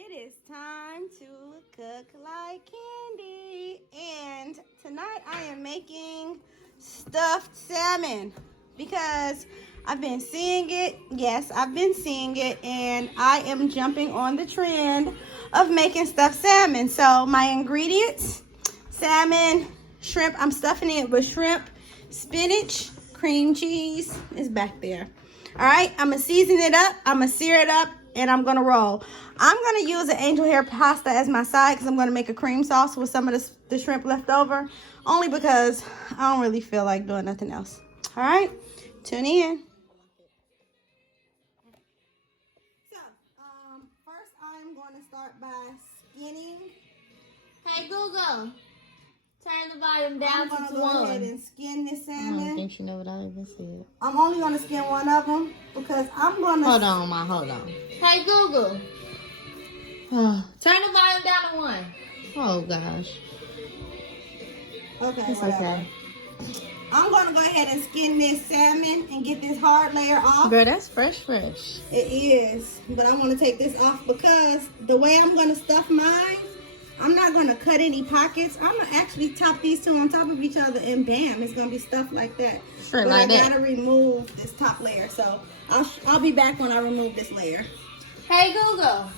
It is time to cook like candy. And tonight I am making stuffed salmon because I've been seeing it. Yes, I've been seeing it, and I am jumping on the trend of making stuffed salmon. So my ingredients: salmon, shrimp. I'm stuffing it with shrimp, spinach, cream cheese is back there. All right, I'm gonna season it up, I'm gonna sear it up, and I'm gonna roll. I'm gonna use an angel hair pasta as my side because I'm gonna make a cream sauce with some of the shrimp left over, only because I don't really feel like doing nothing else. All right, tune in. So, first I'm going to start by skinning. Hey Google, turn the volume down I'm to gonna go ahead and skin this I salmon. don't think you know what I even said. I'm only gonna skin one of them because I'm gonna. Hold on, Ma. Hold on. Hey Google, turn the volume down to 1. Oh gosh. Okay, It's whatever. okay. I'm gonna go ahead and skin this salmon and get this hard layer off. Girl, that's fresh. It is, but I want to take this off because the way I'm gonna stuff mine, I'm not gonna cut any pockets. I'm gonna actually top these two on top of each other, and bam, it's gonna be stuffed like that. Straight but like I that. gotta remove this top layer, so I'll be back when I remove this layer. Hey Google,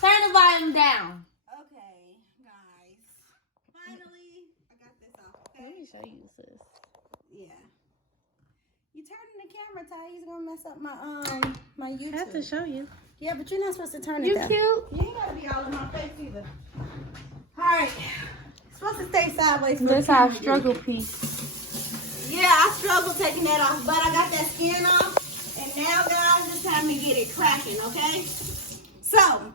turn the volume down. Okay, guys. Finally, I got this off. Okay. Let me show you, sis. Yeah. You turning the camera, Ty. He's gonna mess up my YouTube. I have to show you. Yeah, but you're not supposed to turn it You that. cute. You ain't gotta be all in my face either. Alright. Supposed to stay sideways for That's the our camera. struggle piece. Yeah, I struggled taking that off, but I got that skin off. And now, guys, it's time to get it cracking, okay? So,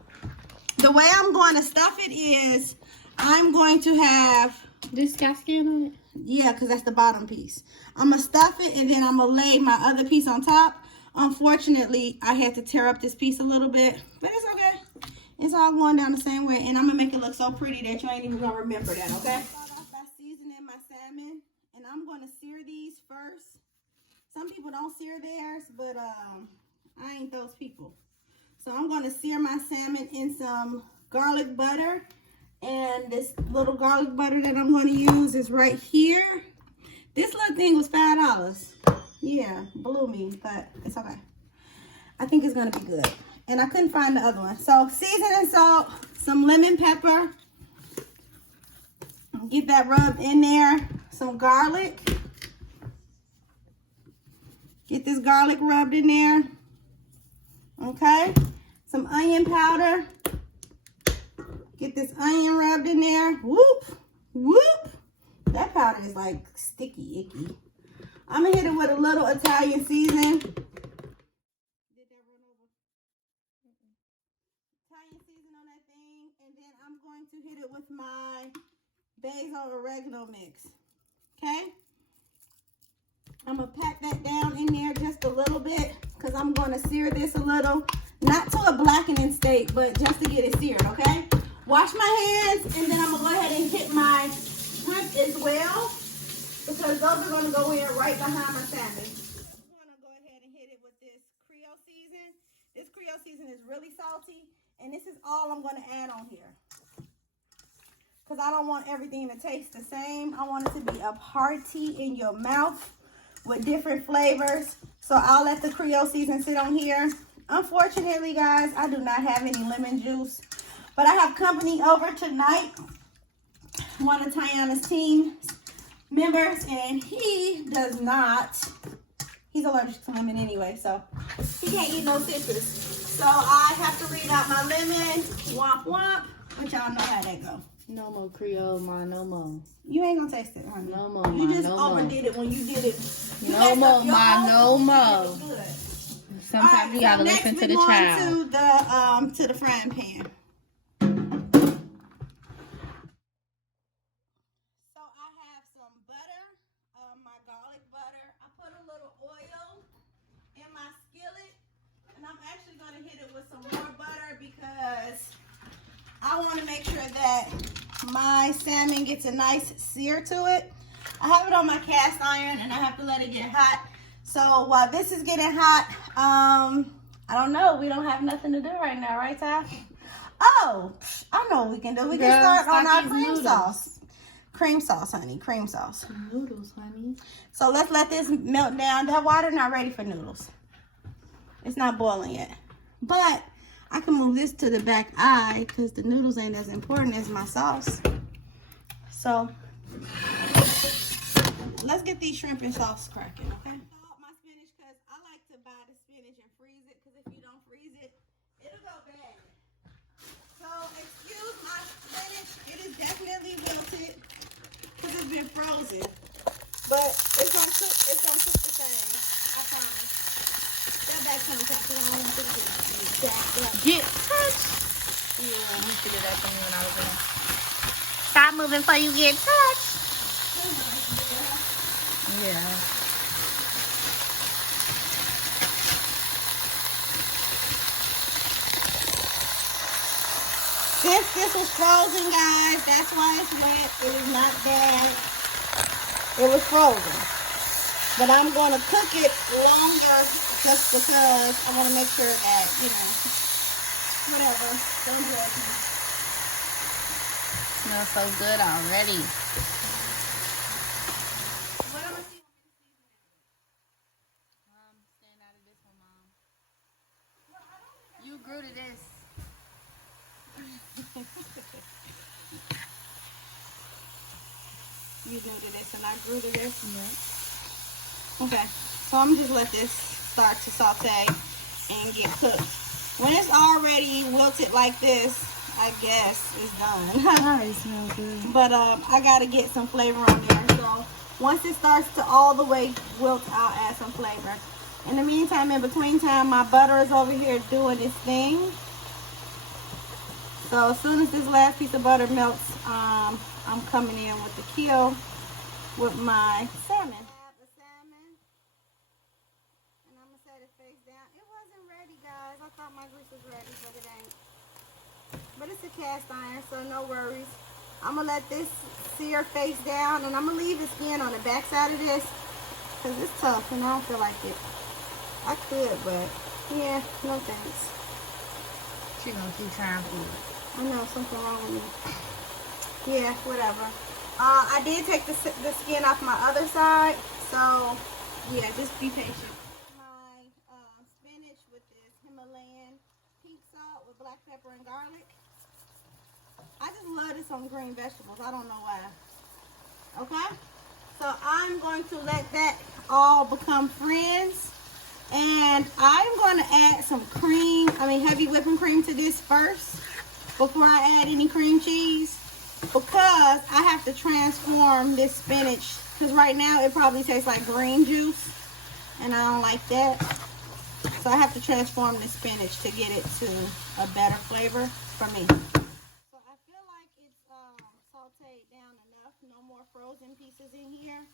the way I'm going to stuff it is I'm going to have... This got skin on it? Yeah, because that's the bottom piece. I'm going to stuff it, and then I'm going to lay my other piece on top. Unfortunately, I had to tear up this piece a little bit, but it's okay. It's all going down the same way, and I'm going to make it look so pretty that you ain't even going to remember that, okay? Start off by seasoning my salmon, and I'm going to sear these first. Some people don't sear theirs, but I ain't those people. So I'm going to sear my salmon in some garlic butter, and this little garlic butter that I'm going to use is right here. This little thing was $5. Yeah, blew me, but it's okay. I think it's gonna be good. And I couldn't find the other one. So seasoning salt, some lemon pepper. Get that rubbed in there. Some garlic. Get this garlic rubbed in there. Okay. Some onion powder. Get this onion rubbed in there. Whoop, whoop. That powder is like sticky, icky. I'm gonna hit it with a little Italian season. Did that run over? Italian season on that thing, and then I'm going to hit it with my basil oregano mix. Okay? I'm gonna pat that down in there just a little bit because I'm gonna sear this a little, not to a blackening state, but just to get it seared. Okay? Wash my hands, and then I'm gonna go ahead and hit my shrimp as well, because those are going to go in right behind my salmon. I'm going to go ahead and hit it with this Creole season. This Creole season is really salty, and this is all I'm going to add on here. Because I don't want everything to taste the same. I want it to be a party in your mouth with different flavors. So I'll let the Creole season sit on here. Unfortunately, guys, I do not have any lemon juice. But I have company over tonight. One of Tiana's team members, and he does not, he's allergic to lemon anyway, so he can't eat no citrus. So I have to leave out my lemon, womp womp, but y'all know how that go. No more Creole, Ma. No more. You ain't gonna taste it, honey. No more, You Ma. just No overdid it when you did it. You No messed more, up your Ma. own No food, more. it was good. Sometimes Alright, you gotta so listen next to the we're going child. to the frying pan. So I have some butter, my garlic butter. I put a little oil in my skillet, and I'm actually going to hit it with some more butter because I want to make sure that my salmon gets a nice sear to it. I have it on my cast iron, and I have to let it get hot. So while this is getting hot, I don't know. We don't have nothing to do right now, right, Ty? Oh, I know what we can do. We can Girl, start on our these cream noodles. sauce. Cream sauce, honey. Cream sauce. Noodles, honey. So let's let this melt down. That water not ready for noodles. It's not boiling yet. But I can move this to the back eye because the noodles ain't as important as my sauce. So let's get these shrimp and sauce cracking, okay? Salt my spinach because I like to buy the spinach and freeze it because if you don't freeze it, it'll go bad. So excuse my spinach. It is definitely wilted because it's been frozen. But it's gonna cook the same. I promise. Step back sometimes because I don't want it to get jacked up. Get touched. Yeah. You used to do that for me when I was in. Stop moving before you get touched. Yeah. This was frozen, guys. That's why it's wet. It is not bad. It was frozen. But I'm going to cook it longer just because I want to make sure that, you know, whatever. Don't judge me. Smells so good already. What am I seeing? Stand out of this one, Mom. You grew to this. You knew to this and I grew to this? Yeah. Okay. So I'm just let this start to saute and get cooked. When it's already wilted like this, I guess it's done. Alright, smells good. But I gotta get some flavor on there. So once it starts to all the way wilt, I'll add some flavor. In the meantime, in between time, my butter is over here doing its thing. So as soon as this last piece of butter melts, I'm coming in with the kill with my salmon. The salmon, and I'm gonna set it face down. It wasn't ready, guys. I thought my grease was ready, but it ain't. But it's a cast iron, so no worries. I'm gonna let this sear face down, and I'm gonna leave the skin on the back side of this because it's tough, and I don't feel like it. I could, but yeah, no thanks. She gonna keep trying for it. I know something wrong with me. Yeah, whatever. I did take the skin off my other side, so yeah, just be patient. My spinach with this Himalayan pink salt with black pepper and garlic. I just love this on green vegetables. I don't know why. Okay? So I'm going to let that all become friends. And I'm going to add some heavy whipping cream to this first before I add any cream cheese. Because I have to transform this spinach. Because right now it probably tastes like green juice. And I don't like that. So I have to transform the spinach to get it to a better flavor for me. So I feel like it's sauteed down enough. No more frozen pieces in here.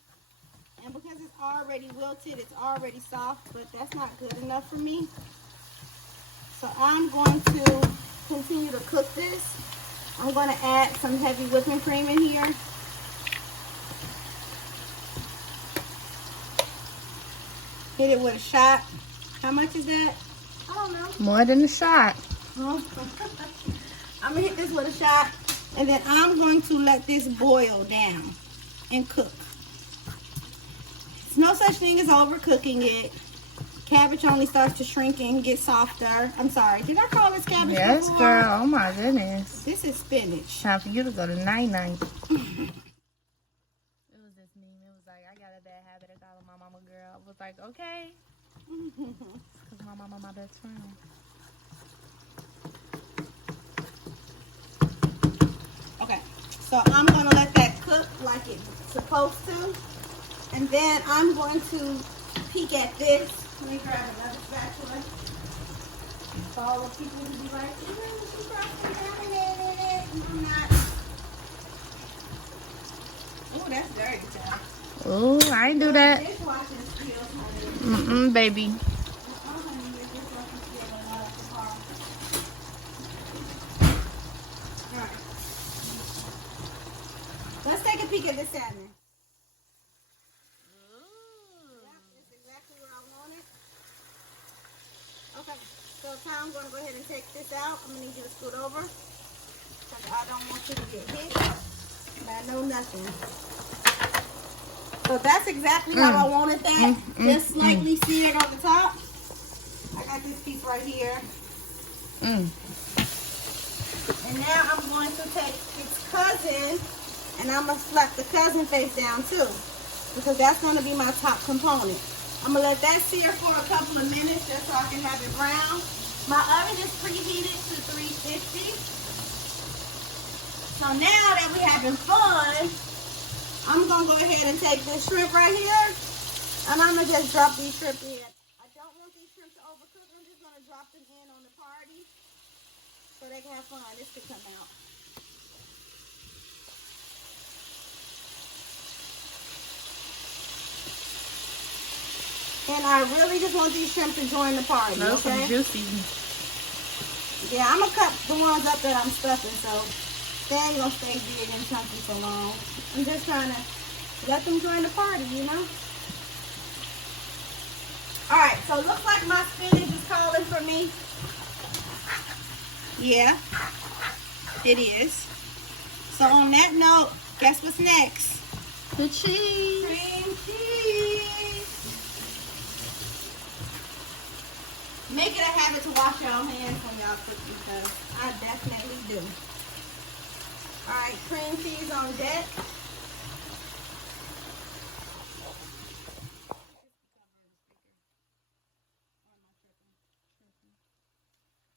And because it's already wilted, it's already soft. But that's not good enough for me. So I'm going to continue to cook this. I'm going to add some heavy whipping cream in here. Hit it with a shot. How much is that? I don't know. More than a shot. I'm going to hit this with a shot. And then I'm going to let this boil down and cook. There's no such thing as overcooking it. Cabbage only starts to shrink and get softer. I'm sorry. Did I call this cabbage Yes, before? girl. Oh, my goodness. This is spinach. Time for you to go to night-night. It was this meme. It was like, I got a bad habit of calling my mama girl. I was like, okay. Because my mama my best friend. Okay. So I'm going to let that cook like it's supposed to. And then I'm going to peek at this. Let me grab another spatula. So all the people will be like, she's cross-contaminated. I'm not. Oh, that's dirty, child. Oh, I ain't do that. Dishwashing skills, honey. Baby. Honey, your dishwashing skills are not up to par. All right. Let's take a peek at this salmon. Yep, that's exactly where I want it. Okay, so time I'm going to go ahead and take this out. I'm going to need you to scoot over because I don't want you to get hit. And I know nothing. So that's exactly how I wanted that. Just slightly seared on the top. I got this piece right here. And now I'm going to take its cousin and I'm going to slap the cousin face down too. Because that's going to be my top component. I'm going to let that sear for a couple of minutes just so I can have it brown. My oven is preheated to 350. So now that we're having fun, I'm going to go ahead and take this shrimp right here. And I'm going to just drop these shrimp in. I don't want these shrimp to overcook. I'm just going to drop them in on the party so they can have fun. This could come out. And I really just want these shrimp to join the party, okay? Juicy. Yeah, I'm going to cut the ones up that I'm stuffing, so they ain't going to stay big and chunky for long. I'm just trying to let them join the party, you know? Alright, so it looks like my spinach is calling for me. Yeah, it is. So on that note, guess what's next? The cheese. Cream cheese. Make it a habit to wash your hands when y'all cook because I definitely do. Alright, cream cheese on deck.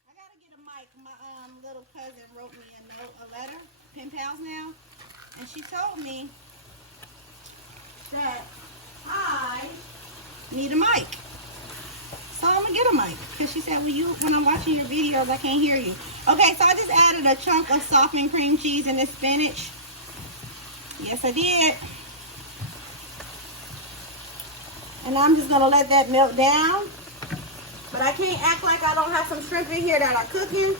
I gotta get a mic. My little cousin wrote me a letter, pen pals now, and she told me that I need a mic. So I'm gonna get a mic because she said, well, when I'm watching your videos, I can't hear you. Okay, so I just added a chunk of softened cream cheese in this spinach. Yes, I did. And I'm just gonna let that melt down. But I can't act like I don't have some shrimp in here that are cooking.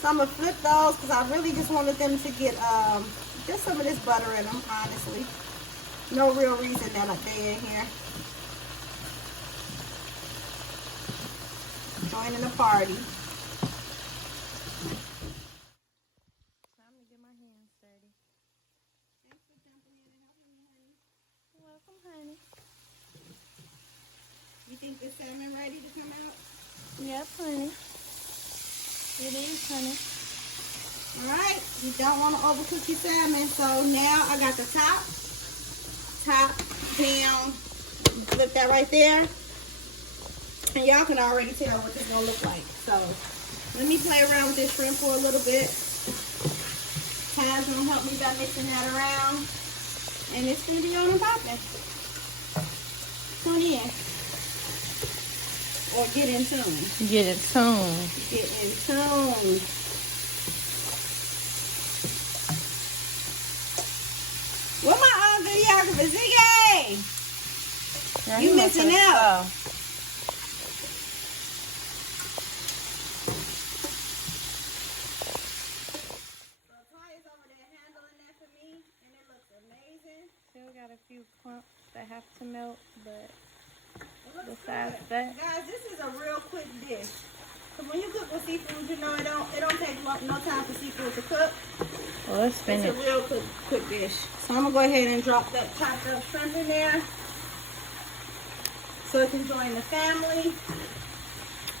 So I'm gonna flip those because I really just wanted them to get just some of this butter in them, honestly. No real reason that they're in here. Joining the party. Time to get my hands dirty. Thanks for jumping in and helping me, honey. You're welcome, honey. You think the salmon ready to come out? Yep, honey. It is, honey. Alright, you don't want to overcook your salmon. So now I got the top down. Flip that right there. And y'all can already tell what it's going to look like. So, let me play around with this shrimp for a little bit. Ty's going to help me by mixing that around. And it's going to be on and popping. Tune in. Or get in tune. Get it tuned. Get in tune. Where my videographer, Ziggy? Yeah, You missing out. Still got a few clumps that have to melt, but besides that, guys, this is a real quick dish. So when you cook with seafood, you know it don't take no time for seafood to cook. well, it's spinach. It's a real quick dish. So I'm gonna go ahead and drop that chopped up shrimp in there, so it can join the family.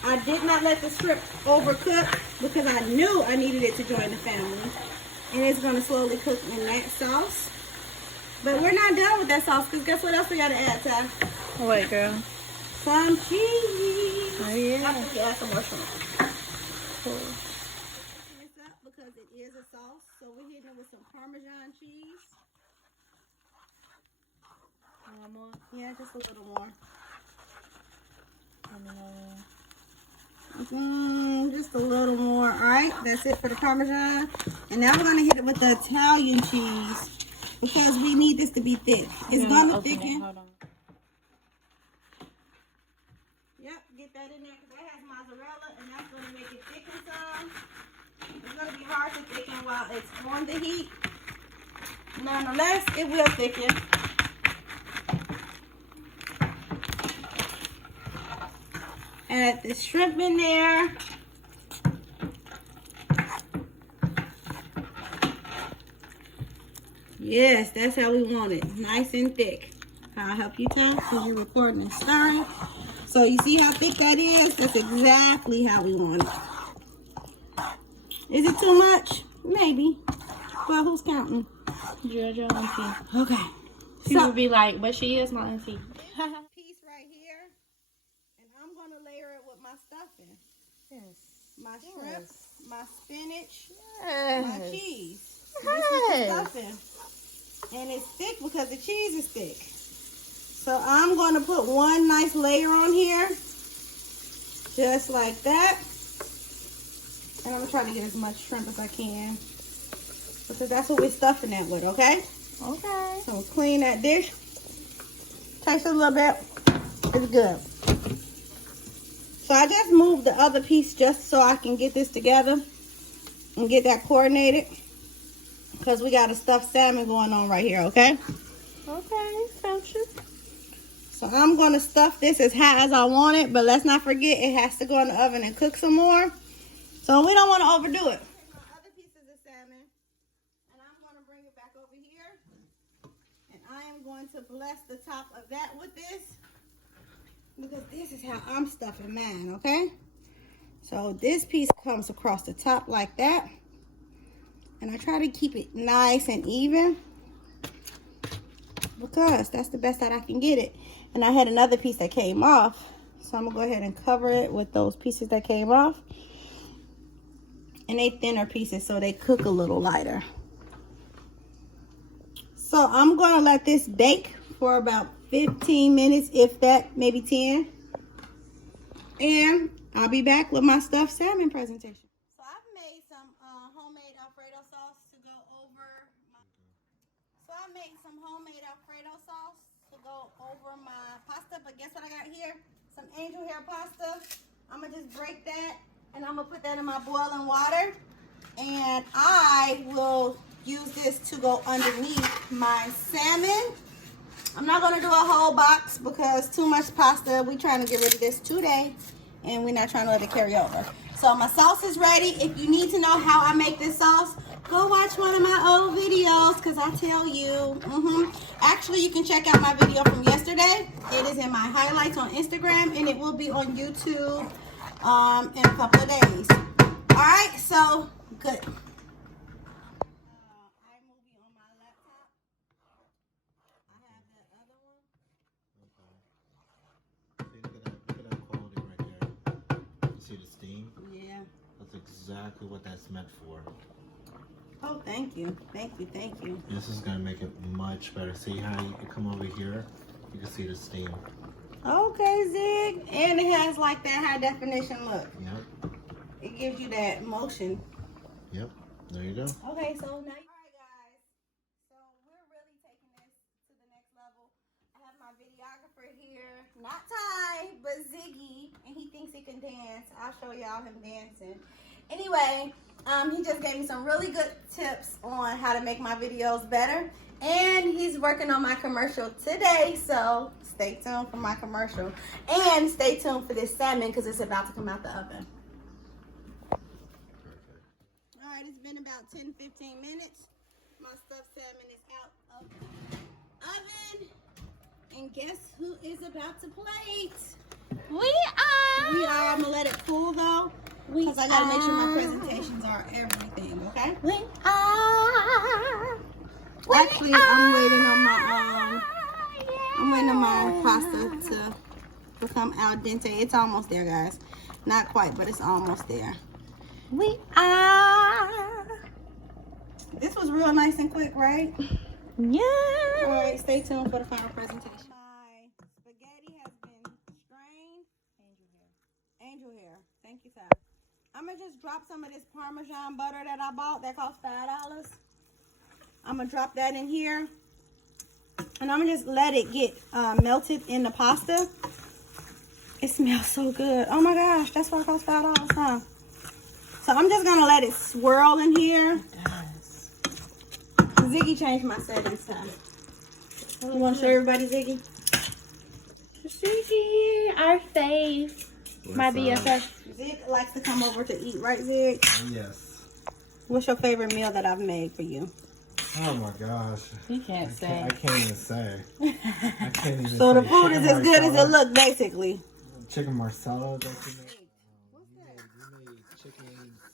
I did not let the shrimp overcook because I knew I needed it to join the family, and it's gonna slowly cook in that sauce. But we're not done with that sauce because guess what else we gotta add, Ty? What, girl? Some cheese. Oh, yeah. After we add some more shrimp. Cool. This up because it is a sauce, so we're hitting it with some Parmesan cheese. One more. Yeah, just a little more. Just a little more. All right, that's it for the Parmesan. And now we're gonna hit it with the Italian cheese because we need this to be thick. It's gonna thicken. Hold on. Yep, get that in there because that has mozzarella and that's gonna make it thicken some. It's gonna be hard to thicken while it's on the heat. Nonetheless, it will thicken. Add the shrimp in there. Yes, that's how we want it. Nice and thick. I'll help you tell because you're recording and stirring. So you see how thick that is? That's exactly how we want it. Is it too much? Maybe. Well, who's counting? Georgia auntie. Okay. She would be like, but she is my auntie. Piece right here. And I'm going to layer it with my stuffing. Yes. My shrimp, my spinach, Yes. my cheese. Yes. This is the stuffing. And it's thick because the cheese is thick. So I'm going to put one nice layer on here. Just like that. And I'm going to try to get as much shrimp as I can. Because that's what we're stuffing that with, okay? Okay. So clean that dish. Taste it a little bit. It's good. So I just moved the other piece just so I can get this together and get that coordinated. Because we got a stuffed salmon going on right here, okay? Okay, gotcha. So I'm going to stuff this as high as I want it. But let's not forget it has to go in the oven and cook some more. So we don't want to overdo it. Take my other pieces of salmon. And I'm going to bring it back over here. And I am going to bless the top of that with this. Because this is how I'm stuffing mine, okay? So this piece comes across the top like that. And I try to keep it nice and even. Because that's the best that I can get it. And I had another piece that came off. So I'm going to go ahead and cover it with those pieces that came off. And they thinner pieces so they cook a little lighter. So I'm going to let this bake for about 15 minutes, if that, maybe 10. And I'll be back with my stuffed salmon presentation. So I've made some homemade Alfredo sauce to go over my pasta. But guess what I got here? Some angel hair pasta. I'm going to just break that and I'm going to put that in my boiling water. And I will use this to go underneath my salmon. I'm not going to do a whole box because too much pasta. We're trying to get rid of this today. And we're not trying to let it carry over. So my sauce is ready. If you need to know how I make this sauce, go watch one of my old videos because I tell you. Actually, you can check out my video from yesterday. It is in my highlights on Instagram. And it will be on YouTube in a couple of days. All right, so good. iMovie on my laptop. I have that other one. Okay. See, look at that quality right there. You see the steam? Yeah. That's exactly what that's meant for. Oh, thank you. Thank you. Thank you. This is gonna make it much better. See how you can come over here? You can see the steam. Okay, Zig. And it has like that high definition look. Yep. It gives you that motion. Yep. There you go. Okay, so now, all right, guys. So we're really taking this to the next level. I have my videographer here, not Ty, but Ziggy, and he thinks he can dance. I'll show y'all him dancing. Anyway, he just gave me some really good tips on how to make my videos better, and he's working on my commercial today. So stay tuned for my commercial, and stay tuned for this salmon because it's about to come out the oven. All right, it's been about 10-15 minutes. My stuffed salmon is out of the oven. And guess who is about to plate? We are. I'm going to let it cool, though. Because I got to make sure my presentations are everything, okay? We are. Actually, I'm waiting on my pasta to become al dente. It's almost there, guys. Not quite, but it's almost there. We are. This was real nice and quick, right? Yeah. All right, stay tuned for the final presentation. My spaghetti has been strained. Angel hair. Thank you, Ty. I'm going to just drop some of this Parmesan butter that I bought. That cost $5. I'm going to drop that in here. And I'm going to just let it get melted in the pasta. It smells so good. Oh, my gosh. That's why it cost $5, huh? So I'm just going to let it swirl in here. It does. Ziggy changed my settings time. You want to show everybody, Ziggy? Ziggy, our fave. My BFF. Zig likes to come over to eat, right, Zig? Yes. What's your favorite meal that I've made for you? Oh my gosh. You can't say. I can't even say. I can't even So say. the food is as good as it looks, basically. Chicken marsala that you made. What's that? You made chicken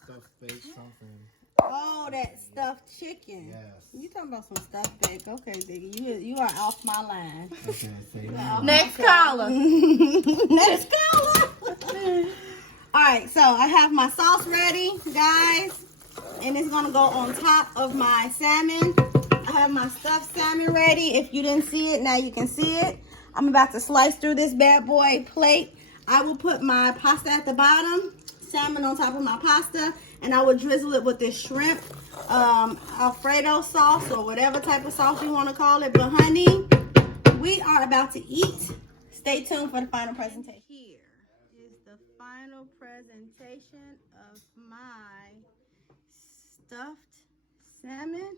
stuffed baked something. Oh, that stuffed chicken. Yes. You talking about some stuffed bake? Okay, Ziggy, you are off my line. Okay, say Next caller. Next caller. All right, so I have my sauce ready, guys, and it's gonna go on top of my salmon. I have my stuffed salmon ready. If you didn't see it, now you can see it. I'm about to slice through this bad boy plate. I will put my pasta at the bottom, salmon on top of my pasta, and I will drizzle it with this shrimp Alfredo sauce or whatever type of sauce you want to call it. But honey, we are about to eat. Stay tuned for the final presentation. Here is the final presentation of my stuffed salmon.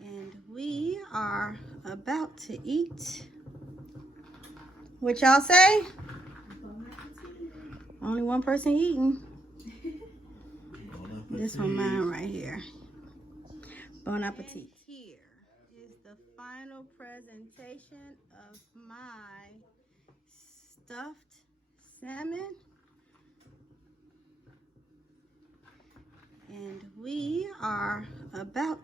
And we are about to eat. What y'all say? Only one person eating. This one mine right here. Bon appetit. Here is the final presentation of my stuffed salmon. And we are about